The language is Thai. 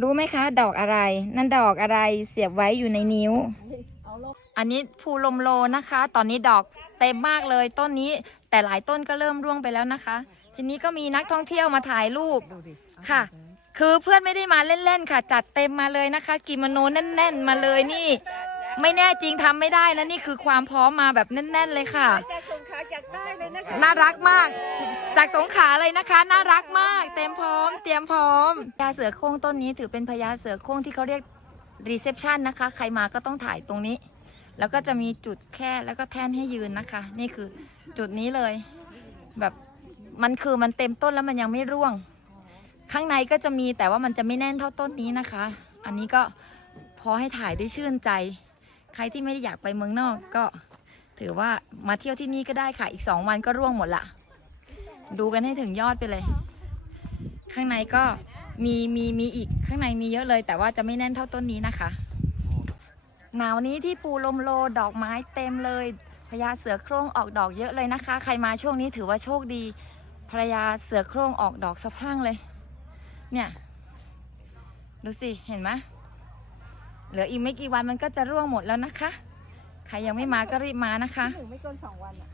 รู้ไหมคะ ดอกอะไร นั่นดอกอะไรเสียบไว้อยู่ในนิ้ว อันนี้ภูลมโลนะคะ ตอนนี้ดอกเต็มมากเลยต้นนี้ แต่หลายต้นก็เริ่มร่วงไปแล้วนะคะ ทีนี้ก็มีนักท่องเที่ยวมาถ่ายรูปค่ะ คือเพื่อนไม่ได้มาเล่นๆค่ะ จัดเต็มมาเลยนะคะกิโมโนแน่น ๆ มาเลยนี่ ไม่แน่จริงทำไม่ได้นะนี่คือความพร้อมมาแบบแน่น ๆ เลยค่ะจากสงขลาจากใต้เลยนะคะน่ารักมาก จากสงขลาเลยนะคะ น่ารักมาก เต็มพร้อม เตรียมพร้อมพญาเสือโคร่งต้นนี้ถือเป็นพญาเสือโคร่งที่เขาเรียกรีเซพชันนะคะ ใครมาก็ต้องถ่ายตรงนี้ แล้วก็จะมีจุดแค่แล้วก็แท่นให้ยืนนะคะ นี่คือจุดนี้เลย แบบมันคือมันเต็มต้นแล้วมันยังไม่ร่วง ข้างในก็จะมีแต่ว่ามันจะไม่แน่นเท่าต้นนี้นะคะ อันนี้ก็พอให้ถ่ายได้ชื่นใจ ใครที่ไม่ได้อยากไปเมืองนอกก็ถือว่ามาเที่ยวที่นี่ก็ได้ค่ะ อีกสองวันก็ร่วงหมดละ ดูกันให้ถึงยอดไปเลย ข้างในก็มีมีมีอีกข้างในมีเยอะเลย แต่ว่าจะไม่แน่นเท่าต้นนี้นะคะหนาวนี้ที่ปูลมโลดอกไม้เต็มเลยพญาเสือโคร่งออกดอกเยอะเลยนะคะ ใครมาช่วงนี้ถือว่าโชคดีพญาเสือโคร่งออกดอกสะพรั่งเลย เนี่ย ดูสิ เห็นไหมเหลืออีกไม่กี่วันมันก็จะร่วงหมดแล้วนะคะ ใครยังไม่มาก็รีบมานะคะหนูไม่เกินสองวันอะ